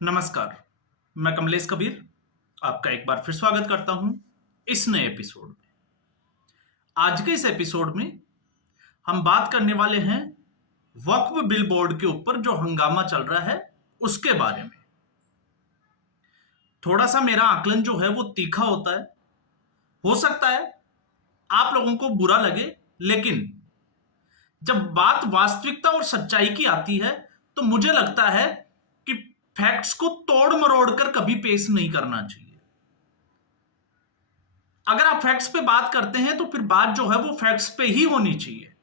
नमस्कार। मैं कमलेश कबीर आपका एक बार फिर स्वागत करता हूं इस नए एपिसोड में। आज के इस एपिसोड में हम बात करने वाले हैं वक्फ बिल बोर्ड के ऊपर जो हंगामा चल रहा है उसके बारे में। थोड़ा सा मेरा आकलन जो है वो तीखा होता है। हो सकता है आप लोगों को बुरा लगे, लेकिन जब बात वास्तविकता और सच्चाई की आती है तो मुझे लगता है कि फैक्ट्स को तोड़ मरोड़ कर कभी पेश नहीं करना चाहिए। अगर आप फैक्ट्स पे बात करते हैं तो फिर बात जो है वो फैक्ट्स पे ही होनी चाहिए।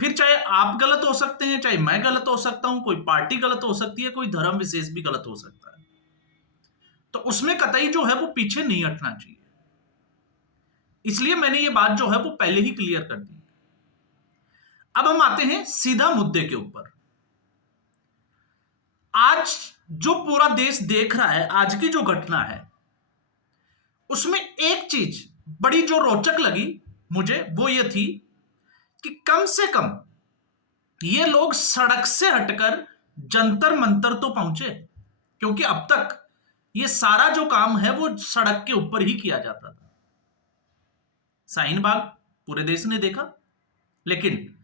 फिर चाहे आप गलत हो सकते हैं, चाहे मैं गलत हो सकता हूं, कोई पार्टी गलत हो सकती है, कोई धर्म विशेष भी गलत हो सकता है, तो उसमें कतई जो है वो पीछे नहीं हटना चाहिए। इसलिए मैंने ये बात जो है वो पहले ही क्लियर कर दी। अब हम आते हैं सीधा मुद्दे के ऊपर। आज जो पूरा देश देख रहा है, आज की जो घटना है, उसमें एक चीज बड़ी जो रोचक लगी मुझे, वो ये थी कि कम से कम ये लोग सड़क से हटकर जंतर मंतर तो पहुंचे, क्योंकि अब तक ये सारा जो काम है वो सड़क के ऊपर ही किया जाता था। शाहीन बाग पूरे देश ने देखा, लेकिन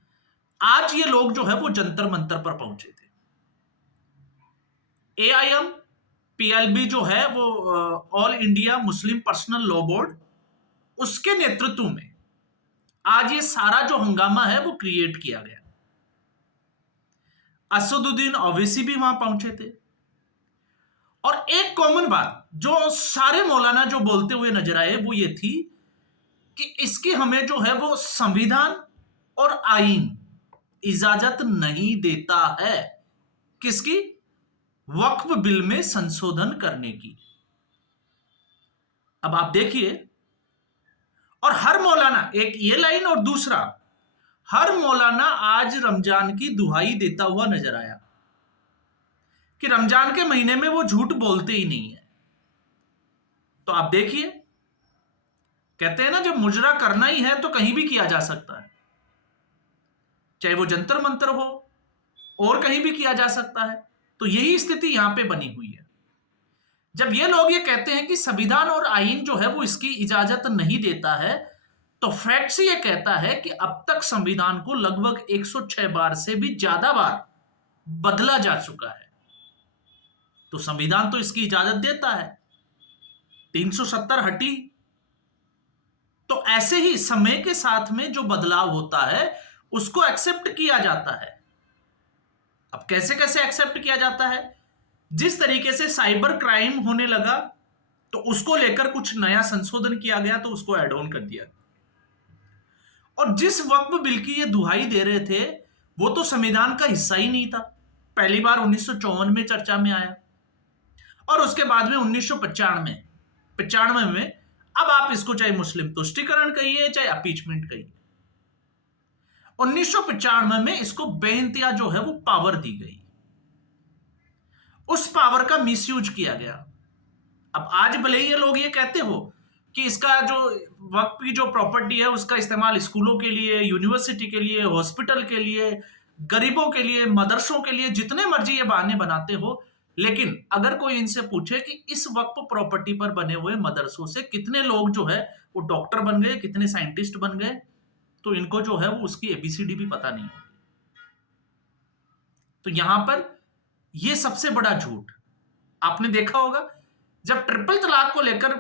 आज ये लोग जो है वो जंतर मंतर पर पहुंचे थे। एआईएम पीएलबी जो है वो all India Muslim personal law board, उसके नेतृत्व में आज ये सारा जो हंगामा है वो क्रिएट किया गया। असदुद्दीन ओवैसी भी वहां पहुंचे थे। और एक कॉमन बात जो सारे मौलाना जो बोलते हुए नजर आए वो ये थी कि इसकी हमें जो है वो संविधान और आईन इजाजत नहीं देता है। किसकी? वक्फ बिल में संशोधन करने की। अब आप देखिए, और हर मौलाना, एक ये लाइन और दूसरा, हर मौलाना आज रमजान की दुहाई देता हुआ नजर आया कि रमजान के महीने में वो झूठ बोलते ही नहीं है। तो आप देखिए, कहते हैं ना, जब मुजरा करना ही है तो कहीं भी किया जा सकता है, चाहे वो जंतर मंतर हो और कहीं भी किया जा सकता है। तो यही स्थिति यहां पे बनी हुई है। जब ये लोग ये कहते हैं कि संविधान और आईन जो है वो इसकी इजाजत नहीं देता है, तो फैक्ट्स ये कहता है कि अब तक संविधान को लगभग 106 बार से भी ज्यादा बार बदला जा चुका है। तो संविधान तो इसकी इजाजत देता है, 370 हटी। तो ऐसे ही समय के साथ में जो बदलाव होता है उसको एक्सेप्ट किया जाता है। अब कैसे कैसे एक्सेप्ट किया जाता है? जिस तरीके से साइबर क्राइम होने लगा तो उसको लेकर कुछ नया संशोधन किया गया, तो उसको ऐड ऑन कर दिया। और जिस वक्फ बिल की ये दुहाई दे रहे थे वो तो संविधान का हिस्सा ही नहीं था। पहली बार 1954 में चर्चा में आया, और उसके बाद में 1995 में, अब आप इसको चाहे मुस्लिम तुष्टीकरण कहिए चाहे अपीचमेंट कहिए, 1995 में इसको बेइंतिया जो है वो पावर दी गई। उस पावर का मिसयूज किया गया। अब आज भले ही ये लोग ये कहते हो कि इसका जो वक्फ की जो प्रॉपर्टी है उसका इस्तेमाल स्कूलों के लिए, यूनिवर्सिटी के लिए, हॉस्पिटल के लिए, गरीबों के लिए, मदरसों के लिए, जितने मर्जी ये बहाने बनाते हो, लेकिन अगर कोई इनसे पूछे कि इस वक्फ प्रॉपर्टी पर बने हुए मदरसों से कितने लोग जो है वो डॉक्टर बन गए, कितने साइंटिस्ट बन गए, तो इनको जो है वो उसकी एबीसीडी भी पता नहीं होगी। तो यहां पर ये सबसे बड़ा झूठ आपने देखा होगा। जब ट्रिपल तलाक को लेकर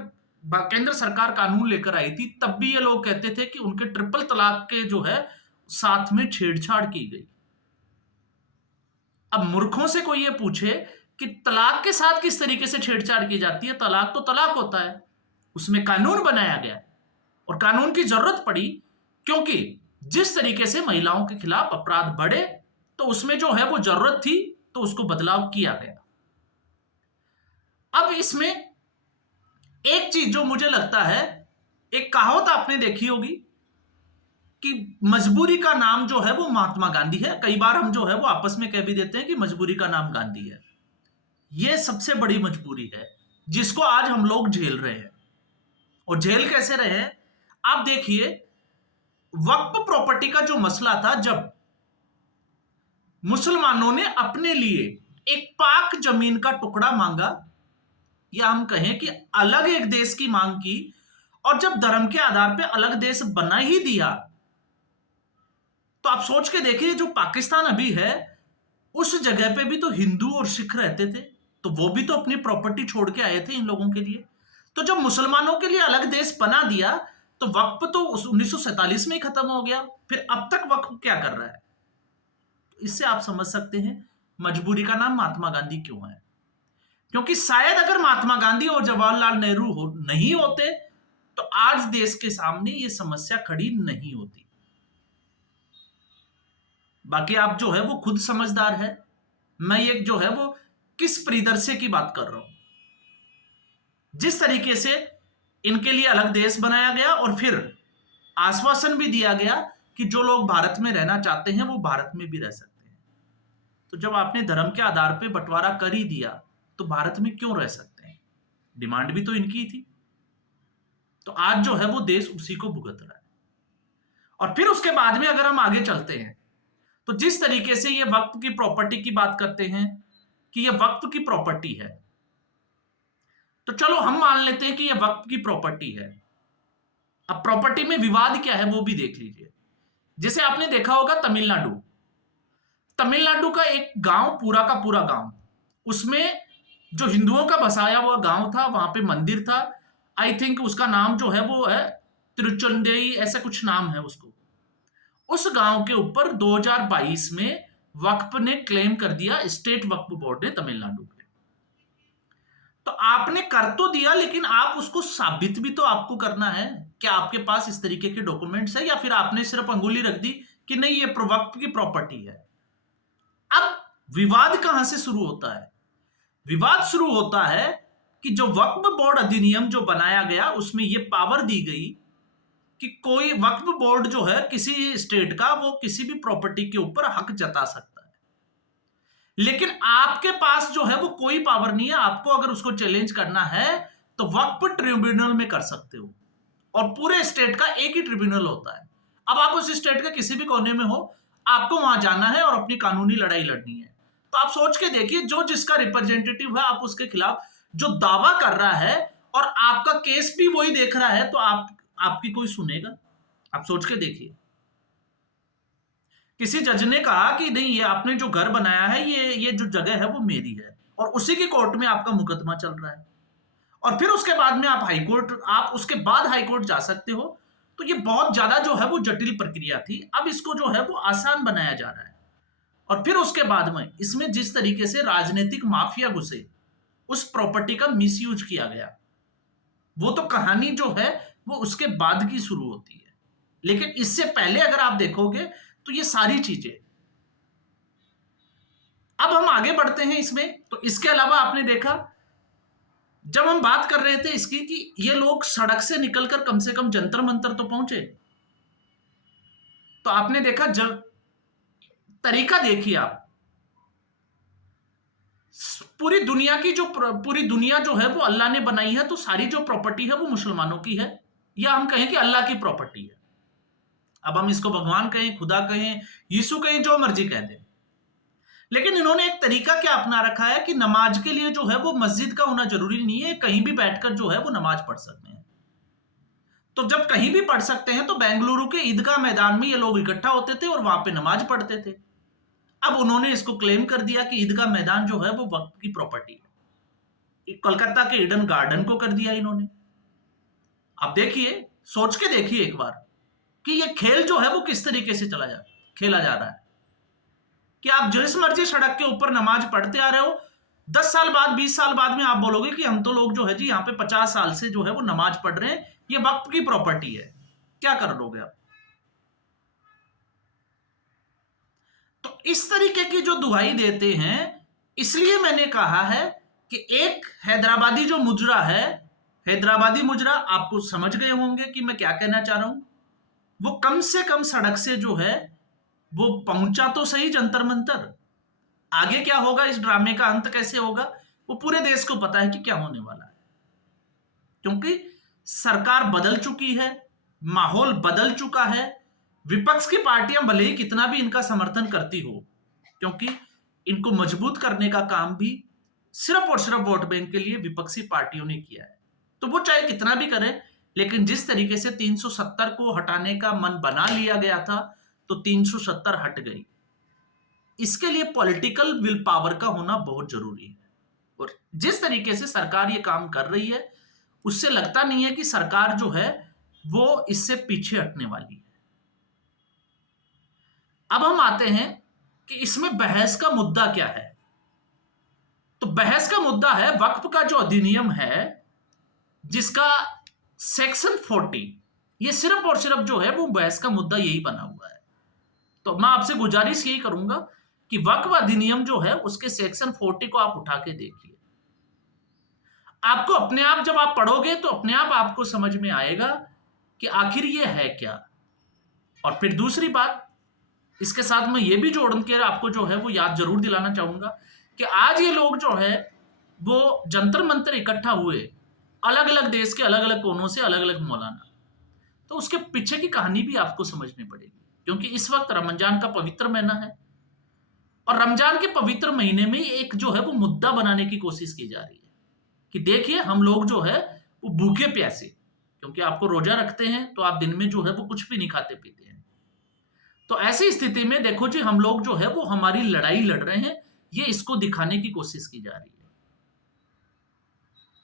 केंद्र सरकार कानून लेकर आई थी, तब भी ये लोग कहते थे कि उनके ट्रिपल तलाक के जो है साथ में छेड़छाड़ की गई। अब मूर्खों से कोई ये पूछे कि तलाक के साथ किस तरीके से छेड़छाड़ की जाती है, तलाक तो तलाक होता है, उसमें कानून बनाया गया और कानून की जरूरत पड़ी क्योंकि जिस तरीके से महिलाओं के खिलाफ अपराध बढ़े तो उसमें जो है वो जरूरत थी, तो उसको बदलाव किया गया। अब इसमें एक चीज जो मुझे लगता है, एक कहावत आपने देखी होगी कि मजबूरी का नाम जो है वो महात्मा गांधी है। कई बार हम जो है वो आपस में कह भी देते हैं कि मजबूरी का नाम गांधी है। ये सबसे बड़ी मजबूरी है जिसको आज हम लोग झेल रहे हैं। और झेल कैसे रहे हैं? आप देखिए, वक्फ प्रॉपर्टी का जो मसला था, जब मुसलमानों ने अपने लिए एक पाक जमीन का टुकड़ा मांगा, या हम कहें कि अलग एक देश की मांग की, और जब धर्म के आधार पे अलग देश बना ही दिया, तो आप सोच के देखिए जो पाकिस्तान अभी है, उस जगह पे भी तो हिंदू और सिख रहते थे, तो वो भी तो अपनी प्रॉपर्टी छोड़ के आए थे इन लोगों के लिए। तो जब मुसलमानों के लिए अलग देश बना दिया, तो वक्फ तो 1947 में ही खत्म हो गया, फिर अब तक वक्फ क्या कर रहा है? इससे आप समझ सकते हैं मजबूरी का नाम महात्मा गांधी क्यों है। क्योंकि शायद अगर महात्मा गांधी और जवाहरलाल नेहरू नहीं होते, तो आज देश के सामने ये समस्या खड़ी नहीं होती। बाकी आप जो है वो खुद समझदार है, मैं एक जो है वो किस परिदृश्य की बात कर रहा हूं। जिस तरीके से इनके लिए अलग देश बनाया गया और फिर आश्वासन भी दिया गया कि जो लोग भारत में रहना चाहते हैं वो भारत में भी रह सकते हैं, तो जब आपने धर्म के आधार पर बंटवारा कर ही दिया, तो भारत में क्यों रह सकते हैं? डिमांड भी तो इनकी थी। तो आज जो है वो देश उसी को भुगत रहा है। और फिर उसके बाद में अगर हम आगे चलते हैं, तो जिस तरीके से ये वक्फ की प्रॉपर्टी की बात करते हैं कि ये वक्फ की प्रॉपर्टी है, तो चलो हम मान लेते हैं कि ये वक्फ की प्रॉपर्टी है। अब प्रॉपर्टी में विवाद क्या है वो भी देख लीजिए। जैसे आपने देखा होगा तमिलनाडु का एक गांव, पूरा का पूरा गांव, उसमें जो हिंदुओं का बसाया हुआ गांव था, वहां पे मंदिर था। आई थिंक उसका नाम जो है वो है तिरुचंदेई, ऐसा कुछ नाम है उसको। उस गांव के ऊपर 2022 में वक्फ ने क्लेम कर दिया, स्टेट वक्फ बोर्ड ने तमिलनाडु के। तो आपने कर तो दिया, लेकिन आप उसको साबित भी तो आपको करना है। क्या आपके पास इस तरीके के डॉक्यूमेंट्स है, या फिर आपने सिर्फ अंगुली रख दी कि नहीं ये वक्फ की प्रॉपर्टी है? अब विवाद कहां से शुरू होता है? विवाद शुरू होता है कि जो वक्फ बोर्ड अधिनियम जो बनाया गया, उसमें यह पावर दी गई कि कोई वक्फ बोर्ड जो है किसी स्टेट का, वो किसी भी प्रॉपर्टी के ऊपर हक जता सकता है। लेकिन आपके पास जो है वो कोई पावर नहीं है। आपको अगर उसको चैलेंज करना है तो वक्फ ट्रिब्यूनल में कर सकते हो, और पूरे स्टेट का एक ही ट्रिब्यूनल होता है। अब आप उस स्टेट के किसी भी कोने में हो, आपको वहां जाना है और अपनी कानूनी लड़ाई लड़नी है। तो आप सोच के देखिए, जो जिसका रिप्रेजेंटेटिव है, आप उसके खिलाफ जो दावा कर रहा है और आपका केस भी वही देख रहा है, तो आपकी कोई सुनेगा? आप सोच के देखिए। किसी जज ने कहा कि नहीं, ये आपने जो घर बनाया है, ये जो जगह है वो मेरी है, और उसी की कोर्ट में आपका मुकदमा चल रहा है, और फिर उसके बाद में आप उसके बाद हाईकोर्ट जा सकते हो। तो ये बहुत ज्यादा जो है वो जटिल प्रक्रिया थी। अब इसको जो है वो आसान बनाया जा रहा है। और फिर उसके बाद में इसमें जिस तरीके से राजनीतिक माफिया घुसे, उस प्रॉपर्टी का मिसयूज किया गया, वो तो कहानी जो है वो उसके बाद की शुरू होती है। लेकिन इससे पहले अगर आप देखोगे तो ये सारी चीजें। अब हम आगे बढ़ते हैं इसमें। तो इसके अलावा आपने देखा, जब हम बात कर रहे थे इसकी कि ये लोग सड़क से निकलकर कम से कम जंतर मंतर तो पहुंचे, तो आपने देखा, जब तरीका देखिए आप, पूरी दुनिया जो है वो अल्लाह ने बनाई है, तो सारी जो प्रॉपर्टी है वो मुसलमानों की है, या हम कहें कि अल्लाह की प्रॉपर्टी है। अब हम इसको भगवान कहें, खुदा कहें, यीशु कहें, जो मर्जी कह दें, लेकिन इन्होंने एक तरीका क्या अपना रखा है कि नमाज के लिए जो है वो मस्जिद का होना जरूरी नहीं है, कहीं भी बैठकर जो है वो नमाज पढ़ सकते हैं। तो जब कहीं भी पढ़ सकते हैं, तो बेंगलुरु के ईदगाह मैदान में ये लोग इकट्ठा होते थे और वहां पे नमाज पढ़ते थे। अब उन्होंने इसको क्लेम कर दिया कि ईदगाह मैदान जो है वो वक्फ की प्रॉपर्टी है। कोलकाता के ईडन गार्डन को कर दिया इन्होंने। अब देखिए, सोच के देखिए एक बार कि ये खेल जो है वो किस तरीके से खेला जा रहा है, कि आप जिस मर्जी सड़क के ऊपर नमाज पढ़ते आ रहे हो, 10 साल बाद, 20 साल बाद में आप बोलोगे कि हम तो लोग जो है जी यहाँ पे 50 साल से जो है वो नमाज पढ़ रहे हैं, ये वक्फ की प्रॉपर्टी है। क्या कर लोगे आप? तो इस तरीके की जो दुहाई देते हैं, इसलिए मैंने कहा है कि एक हैदराबादी जो मुजरा है, हैदराबादी मुजरा, आपको समझ गए होंगे कि मैं क्या कहना चाह रहा हूं। वो कम से कम सड़क से जो है वो पहुंचा तो सही जंतर मंतर। आगे क्या होगा, इस ड्रामे का अंत कैसे होगा, वो पूरे देश को पता है कि क्या होने वाला है। क्योंकि सरकार बदल चुकी है, माहौल बदल चुका है। विपक्ष की पार्टियां भले ही कितना भी इनका समर्थन करती हो, क्योंकि इनको मजबूत करने का काम भी सिर्फ और सिर्फ वोट बैंक के लिए विपक्षी पार्टियों ने किया है। तो वो चाहे कितना भी करे, लेकिन जिस तरीके से 370 को हटाने का मन बना लिया गया था, तो 370 हट गई। इसके लिए पॉलिटिकल विल पावर का होना बहुत जरूरी है। और जिस तरीके से सरकार ये काम कर रही है, उससे लगता नहीं है कि सरकार जो है वो इससे पीछे हटने वाली है। अब हम आते हैं कि इसमें बहस का मुद्दा क्या है। तो बहस का मुद्दा है वक्फ का जो अधिनियम है, जिसका सेक्शन 40, ये सिर्फ और सिर्फ जो है वो बहस का मुद्दा यही बना हुआ है। तो मैं आपसे गुजारिश यही करूंगा कि वक्फ अधिनियम जो है उसके सेक्शन 40 को आप उठा के देखिए। आपको अपने आप, जब आप पढ़ोगे तो अपने आप आपको समझ में आएगा कि आखिर ये है क्या। और फिर दूसरी बात, इसके साथ मैं ये भी जोड़ के आपको जो है वो याद जरूर दिलाना चाहूंगा कि आज ये लोग जो है वो जंतर मंतर इकट्ठा हुए, अलग अलग देश के अलग अलग कोनों से अलग अलग मौलाना, तो उसके पीछे की कहानी भी आपको समझनी पड़ेगी। क्योंकि इस वक्त रमजान का पवित्र महीना है, और रमजान के पवित्र महीने में एक जो है वो मुद्दा बनाने की कोशिश की जा रही है कि देखिए हम लोग जो है वो भूखे प्यासे, क्योंकि आपको रोजा रखते हैं तो आप दिन में जो है वो कुछ भी नहीं खाते पीते हैं। तो ऐसी स्थिति में देखो जी, हम लोग जो है वो हमारी लड़ाई लड़ रहे हैं, ये इसको दिखाने की कोशिश की जा रही है।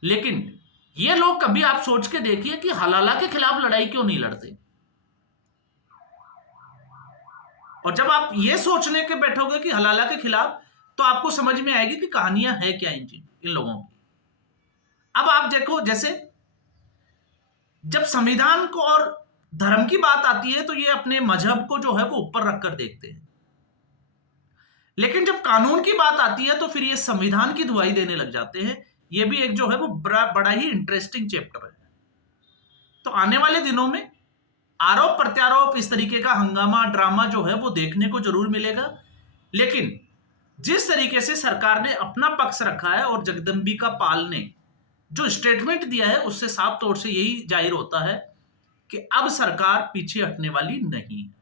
लेकिन ये लोग, कभी आप सोच के देखिए कि हलाला के खिलाफ लड़ाई क्यों नहीं लड़ते। और जब आप ये सोचने के बैठोगे कि हलाला के खिलाफ, तो आपको समझ में आएगी कि कहानियां है क्या इन लोगों की। अब आप देखो, जैसे जब संविधान को और धर्म की बात आती है तो ये अपने मजहब को जो है वो ऊपर रखकर देखते हैं, लेकिन जब कानून की बात आती है तो फिर ये संविधान की दुहाई देने लग जाते हैं। ये भी एक जो है वो बड़ा ही इंटरेस्टिंग चैप्टर है। तो आने वाले दिनों में आरोप प्रत्यारोप, इस तरीके का हंगामा ड्रामा जो है वो देखने को जरूर मिलेगा। लेकिन जिस तरीके से सरकार ने अपना पक्ष रखा है और जगदम्बिका पाल ने जो स्टेटमेंट दिया है, उससे साफ तौर से यही जाहिर होता है कि अब सरकार पीछे हटने वाली नहीं है।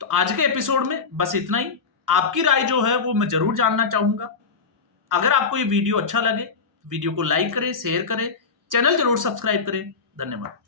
तो आज के एपिसोड में बस इतना ही। आपकी राय जो है वो मैं जरूर जानना चाहूंगा। अगर आपको ये वीडियो अच्छा लगे, वीडियो को लाइक करें, शेयर करें, चैनल जरूर सब्सक्राइब करें। धन्यवाद।